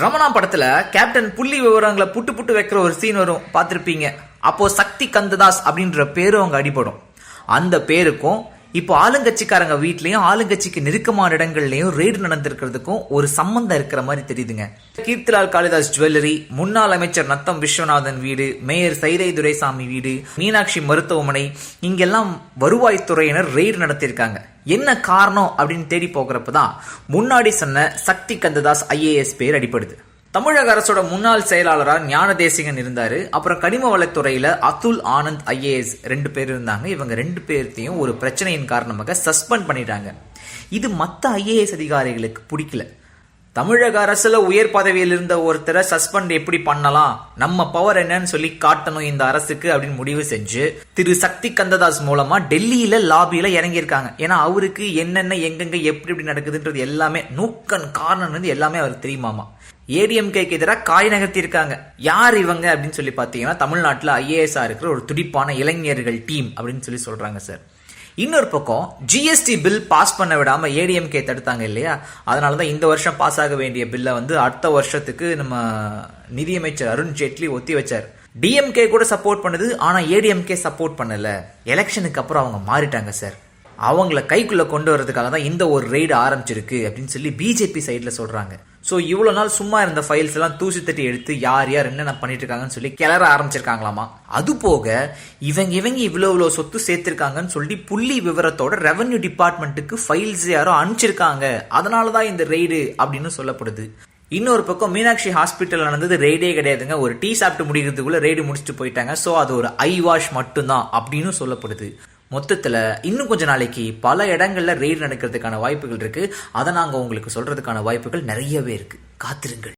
ரமணா படத்துல கேப்டன் புள்ளி விவரங்களை புட்டு புட்டு வைக்கிற ஒரு சீன் வரும், பார்த்திருப்பீங்க. அப்போ சக்தி கந்ததாஸ் அப்படின்ற பேரும் அவங்க அடிபடும். அந்த பேருக்கும் இப்போ ஆளுங்கட்சிக்காரங்க வீட்லயும் ஆளுங்கட்சிக்கு நெருக்கமான இடங்கள்லயும் ரெய்டு நடந்திருக்கிறதுக்கும் ஒரு சம்பந்தம் இருக்கிற மாதிரி தெரியுதுங்க. கீர்த்திலால் காளிதாஸ் ஜுவல்லரி, முன்னாள் அமைச்சர் நத்தம் விஸ்வநாதன் வீடு, மேயர் சைதை துரைசாமி வீடு, மீனாட்சி மருத்துவமனை, இங்கெல்லாம் வருவாய்த்துறையினர் ரெய்டு நடத்தியிருக்காங்க. என்ன காரணம் அப்படின்னு தேடி போகிறப்பதான் முன்னாடி சொன்ன சக்தி கந்ததாஸ் IAS பேர் அடிப்படுது. தமிழக அரசோட முன்னாள் செயலாளரா ஞானதேசிகன் இருந்தாரு. அப்புறம் கனிம வளத்துறையில அதுல் ஆனந்த் IAS 2 பேர் இருந்தாங்க. இவங்க 2 பேர்த்தையும் ஒரு பிரச்சனையின் காரணமாக சஸ்பெண்ட் பண்ணிட்டாங்க. இது மத்த IAS அதிகாரிகளுக்கு பிடிக்கல. தமிழக அரசுல உயர் பதவியில் இருந்த ஒருத்தரை சஸ்பெண்ட் எப்படி பண்ணலாம், நம்ம பவர் என்னன்னு சொல்லி காட்டணும் இந்த அரசுக்கு அப்படின்னு முடிவு செஞ்சு திரு சக்தி கந்ததாஸ் மூலமா டெல்லியில லாபியில இறங்கியிருக்காங்க. ஏன்னா அவருக்கு என்னென்ன எங்கெங்க எப்படி எப்படி நடக்குதுன்றது எல்லாமே நூக்கன் காரணம் எல்லாமே அவருக்கு தெரியுமாமா. ADMKக்கு எதிராக காய் நகர்த்தியிருக்காங்க. யார் இவங்க அப்படின்னு சொல்லி பாத்தீங்கன்னா தமிழ்நாட்டில் IAS இருக்கிற ஒரு துடிப்பான இளைஞர்கள் டீம் அப்படின்னு சொல்றாங்க சார். இன்னொரு பக்கம் GST பில் பாஸ் பண்ண விடாம ADMK தடுத்தாங்க இல்லையா, அதனாலதான் இந்த வருஷம் பாஸ் ஆக வேண்டிய பில்லை அடுத்த வருஷத்துக்கு நம்ம நிதியமைச்சர் அருண் ஜேட்லி ஒத்தி வச்சார். DMK கூட சப்போர்ட் பண்ணுது, ஆனா ADMK சப்போர்ட் பண்ணல. எலெக்ஷனுக்கு அப்புறம் அவங்க மாறிட்டாங்க சார். அவங்கள கைக்குள்ள கொண்டு வரதுக்காக தான் இந்த ஒரு ரெய்டு ஆரம்பிச்சிருக்கு அப்படின்னு சொல்லி BJP சைட்ல சொல்றாங்க. ஸோ இவ்வளவு நாள் சும்மா இருந்த ஃபைல்ஸ் எல்லாம் தூசி தட்டி எடுத்து யார் யார் என்னென்ன பண்ணிட்டு இருக்காங்கன்னு சொல்லி கிளற ஆரம்பிச்சிருக்காங்களாமா. அது போக இவங்க இவ்வளவு சொத்து சேர்த்திருக்காங்கன்னு சொல்லி புள்ளி விவரத்தோட ரெவன்யூ டிபார்ட்மெண்ட்டுக்கு ஃபைல்ஸ் யாரோ அனுப்பிச்சிருக்காங்க. அதனாலதான் இந்த ரெய்டு அப்படின்னு சொல்லப்படுது. இன்னொரு பக்கம் மீனாட்சி ஹாஸ்பிட்டல் நடந்தது ரெய்டே கிடையாதுங்க. ஒரு டீ சாப்பிட்டு முடிக்கிறதுக்குள்ள ரெய்டு முடிச்சுட்டு போயிட்டாங்க. ஸோ அது ஒரு ஐ வாஷ் மட்டும்தான் அப்படின்னு சொல்லப்படுது. மொத்தத்துல இன்னும் கொஞ்ச நாளைக்கு பல இடங்கள்ல ரெய்டு நடக்கிறதுக்கான வாய்ப்புகள் இருக்கு. அதை நாங்க உங்களுக்கு சொல்றதுக்கான வாய்ப்புகள் நிறையவே இருக்கு. காத்திருங்கள்.